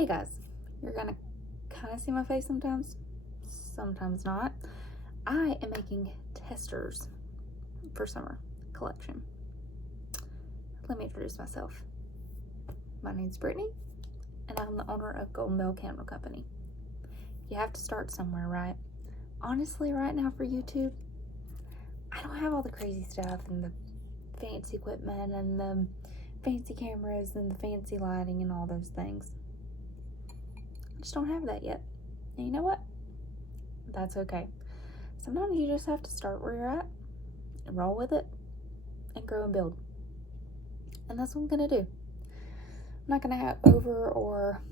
Hey guys, you're gonna kind of see my face sometimes, sometimes not. I am making testers for summer collection. Let me introduce myself. My name's Brittany, and I'm the owner of Golden Bell Candle Company. You have to start somewhere, right? Honestly, right now for YouTube, I don't have all the crazy stuff and the fancy equipment and the fancy cameras and the fancy lighting and all those things. I just don't have that yet. And you know what? That's okay. Sometimes you just have to start where you're at and roll with it and grow and build. And that's what I'm going to do. I'm not going to over or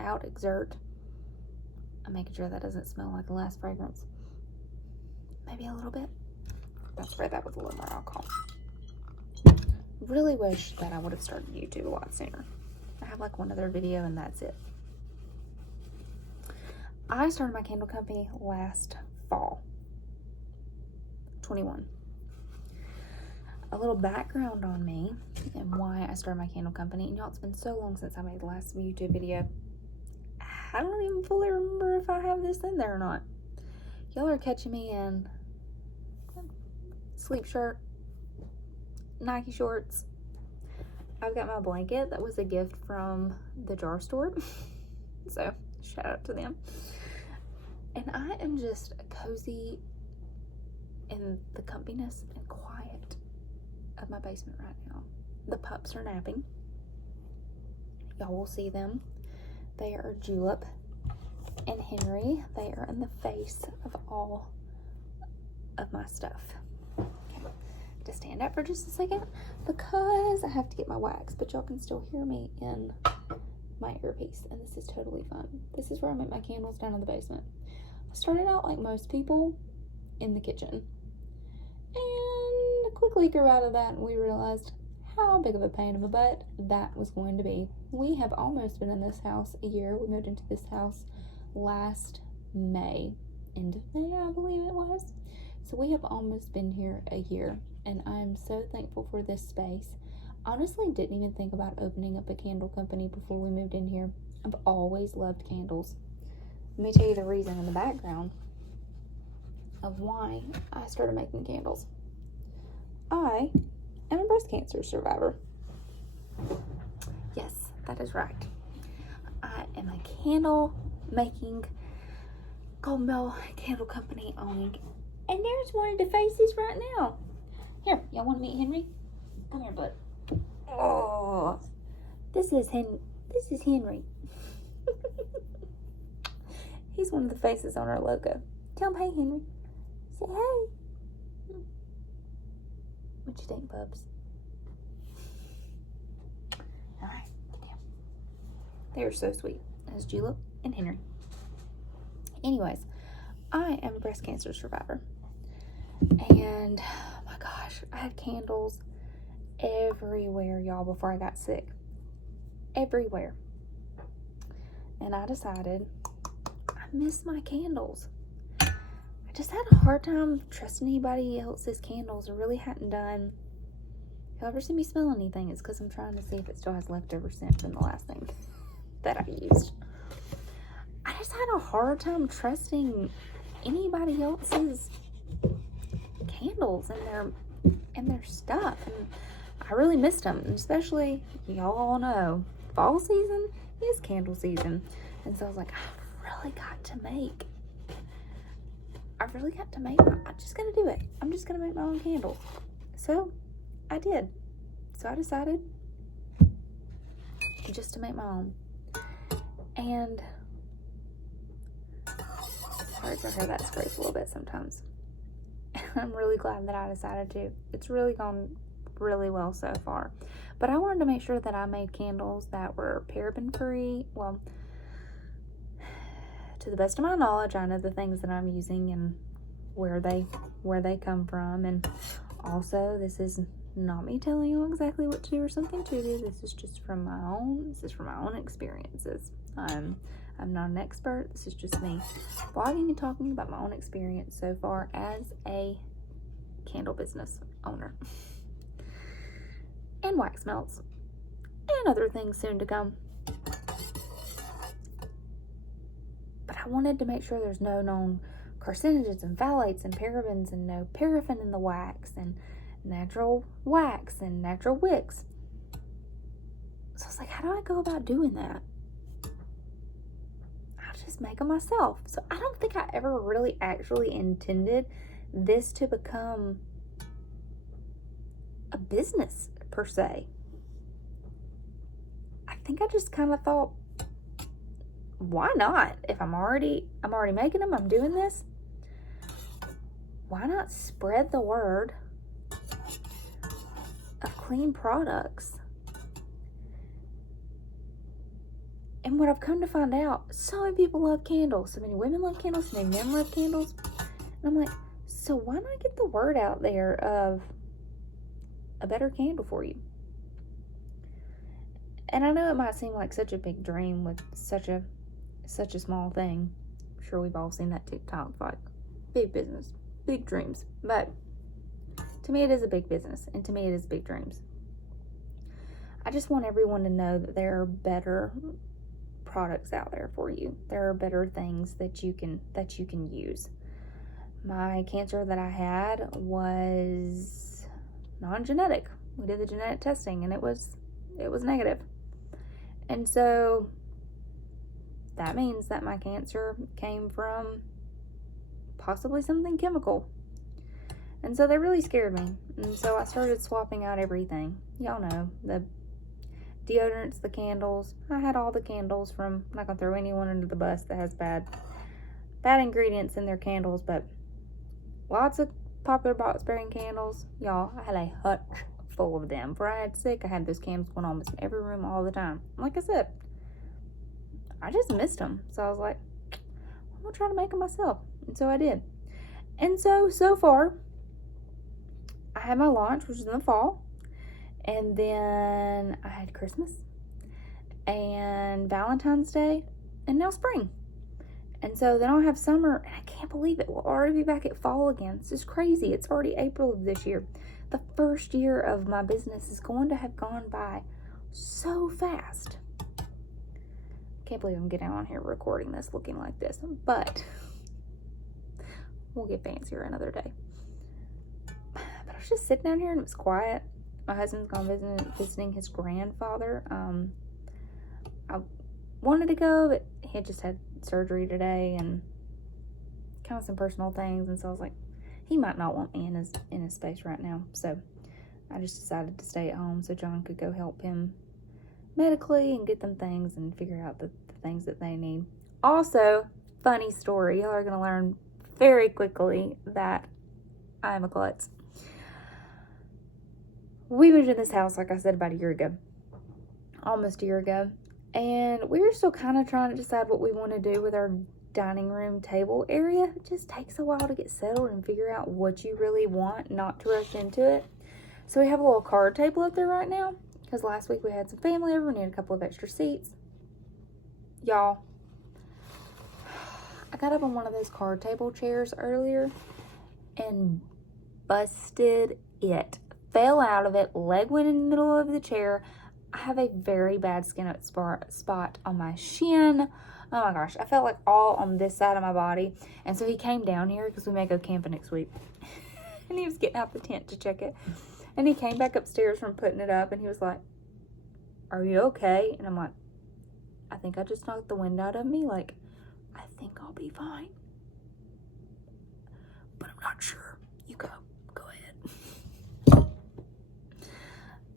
out exert. I'm making sure that doesn't smell like the last fragrance. Maybe a little bit. I'll spray that with a little more alcohol. Really wish that I would have started YouTube a lot sooner. I have like one other video and that's it. I started my candle company last fall, 21. A little background on me and why I started my candle company. And y'all, it's been so long since I made the last YouTube video. I don't even fully remember if I have this in there or not. Y'all are catching me in sleep shirt, Nike shorts. I've got my blanket that was a gift from the jar store. So shout out to them. And I am just cozy in the comfiness and quiet of my basement right now. The pups are napping. Y'all will see them. They are Julep and Henry. They are in the face of all of my stuff. Okay. To stand up for just a second because I have to get my wax, but y'all can still hear me in my earpiece, and this is totally fun. This is where I make my candles, down in the basement. I started out like most people in the kitchen and quickly grew out of that, and we realized how big of a pain of a butt that was going to be. We have almost been in this house a year. We moved into this house last May, end of May I believe it was. So we have almost been here a year, and I'm so thankful for this space. Honestly, didn't even think about opening up a candle company before we moved in here. I've always loved candles. Let me tell you the reason in the background of why I started making candles. I am a breast cancer survivor. Yes, that is right. I am a candle making, Golden Bell Candle Company owning, and there's one of the faces right now. Here, y'all want to meet Henry? Come here, bud. Oh, this is Henry. He's one of the faces on our logo. Tell him, hey, Henry. Say hey. What you think, bubs? All right. They are so sweet. That's Julep and Henry. Anyways, I am a breast cancer survivor. And, oh my gosh, I had candles everywhere, y'all, before I got sick. Everywhere. And I decided I miss my candles. I just had a hard time trusting anybody else's candles. I really hadn't done. If you ever see me smell anything, it's because I'm trying to see if it still has leftover scent from the last thing that I used. I just had a hard time trusting anybody else's candles and their stuff, and I really missed them. And especially, y'all all know, fall season is candle season, and so I was like, I really got to make. I'm just gonna do it. I'm just gonna make my own candles. So I did. So I decided just to make my own. And sorry if I hear that scrape a little bit sometimes. I'm really glad that I decided to. It's really gone really well so far. But I wanted to make sure that I made candles that were paraben free. Well, to the best of my knowledge, I know the things that I'm using and where they come from. And also, this is not me telling you exactly what to do or something to do. This is just from my own experiences. I'm not an expert. This is just me blogging and talking about my own experience so far as a candle business owner. And wax melts and other things soon to come. I wanted to make sure there's no known carcinogens and phthalates and parabens and no paraffin in the wax and natural wax and natural wicks. So I was like, how do I go about doing that? I'll just make them myself. So I don't think I ever really actually intended this to become a business per se. I think I just kind of thought, why not? If I'm already making them, I'm doing this. Why not spread the word of clean products? And what I've come to find out, so many people love candles. So many women love candles, so many men love candles. And I'm like, so why not get the word out there of a better candle for you? And I know it might seem like such a big dream with such a small thing. I'm sure we've all seen that TikTok, like, big business, big dreams. But to me, it is a big business, and to me, it is big dreams. I just want everyone to know that there are better products out there for you. There are better things that you can use. My cancer that I had was non-genetic. We did the genetic testing, and it was negative. And so that means that my cancer came from possibly something chemical. And so that really scared me. And so I started swapping out everything. Y'all know, the deodorants, the candles. I had all the candles from, I'm not going to throw anyone under the bus that has bad ingredients in their candles, but lots of Popular Box Bearing candles. Y'all, I had a hutch full of them. Before I had sick, I had those candles going almost in every room all the time. Like I said, I just missed them. So I was like, I'm going to try to make them myself. And so I did. And so far, I had my launch, which was in the fall. And then I had Christmas and Valentine's Day and now spring. And so then I'll have summer, and I can't believe it. We'll already be back at fall again. This is crazy. It's already April of this year. The first year of my business is going to have gone by so fast. Can't believe I'm getting on here recording this looking like this, but we'll get fancier another day. But I was just sitting down here and it was quiet. My husband's gone visiting his grandfather. I wanted to go, but he had just had surgery today and kind of some personal things, and so I was like, he might not want me in his space right now. So I just decided to stay at home so John could go help him medically and get them things and figure out the things that they need. Also, funny story, y'all are going to learn very quickly that I am a klutz. We moved in this house, like I said, about a year ago. Almost a year ago. And we were still kind of trying to decide what we want to do with our dining room table area. It just takes a while to get settled and figure out what you really want, not to rush into it. So we have a little card table up there right now, because last week we had some family over. We needed a couple of extra seats. Y'all, I got up on one of those card table chairs earlier and busted it. Fell out of it, leg went in the middle of the chair. I have a very bad skin spot on my shin. Oh my gosh, I felt like all on this side of my body. And so he came down here because we may go camping next week. And he was getting out the tent to check it. And he came back upstairs from putting it up and he was like, "Are you okay?" And I'm like, "I think I just knocked the wind out of me. Like, I think I'll be fine. But I'm not sure. You go ahead."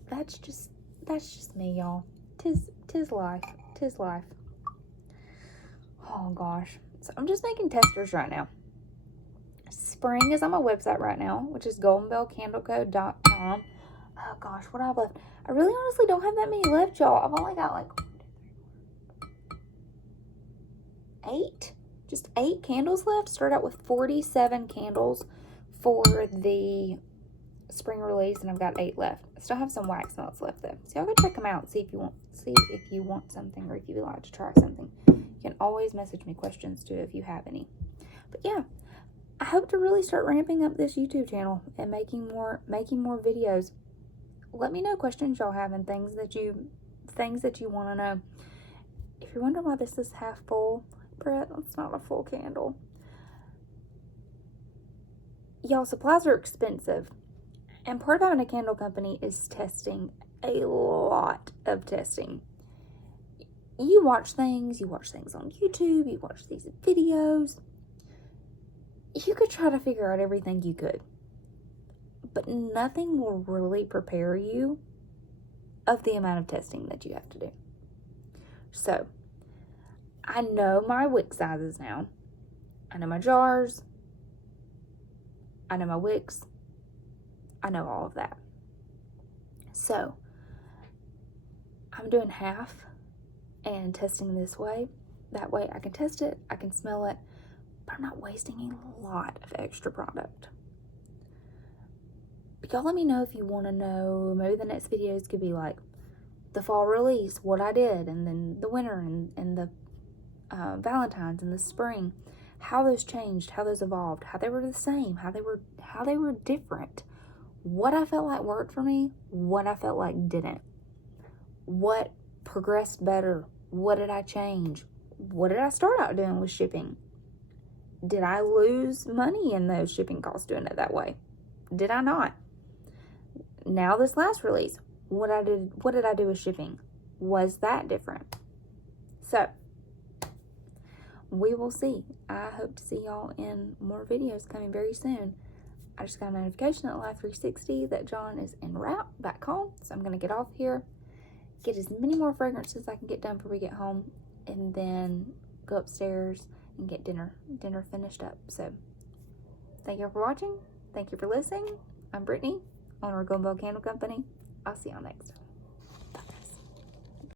That's just me, y'all. Tis life. Tis life. Oh gosh. So I'm just making testers right now. Spring is on my website right now, which is goldenbellcandleco.com. Oh gosh, what do I have left? I really honestly don't have that many left, y'all. I've only got like 8. Just 8 candles left. Started out with 47 candles for the spring release, and I've got 8 left. I still have some wax melts left though, so y'all go check them out and see if you want something, or if you would like to try something. You can always message me questions too if you have any. But yeah, I hope to really start ramping up this YouTube channel and making more videos. Let me know questions y'all have and things that you want to know. If you're wondering why this is half full, Brett, that's not a full candle. Y'all, supplies are expensive. And part of having a candle company is testing. A lot of testing. You watch things on YouTube, you watch these videos. You could try to figure out everything you could, but nothing will really prepare you of the amount of testing that you have to do. So, I know my wick sizes now. I know my jars. I know my wicks. I know all of that. So, I'm doing half and testing this way. That way I can test it, I can smell it, but I'm not wasting a lot of extra product. But y'all let me know if you want to know. Maybe the next videos could be like the fall release, what I did, and then the winter and the Valentine's and the spring, how those changed, how those evolved, how they were the same, how they were different, what I felt like worked for me, what I felt like didn't, what progressed better, what did I change, what did I start out doing with shipping, did I lose money in those shipping costs doing it that way, did I not? Now this last release, what did I do with shipping? Was that different? So we will see. I hope to see y'all in more videos coming very soon. I just got a notification at Life360 that John is en route back home, so I'm gonna get off here, get as many more fragrances as I can get done before we get home, and then go upstairs and get dinner finished up. So thank you for watching. Thank you for listening. I'm Brittany, owner of Gumbo Candle Company. I'll see y'all next time.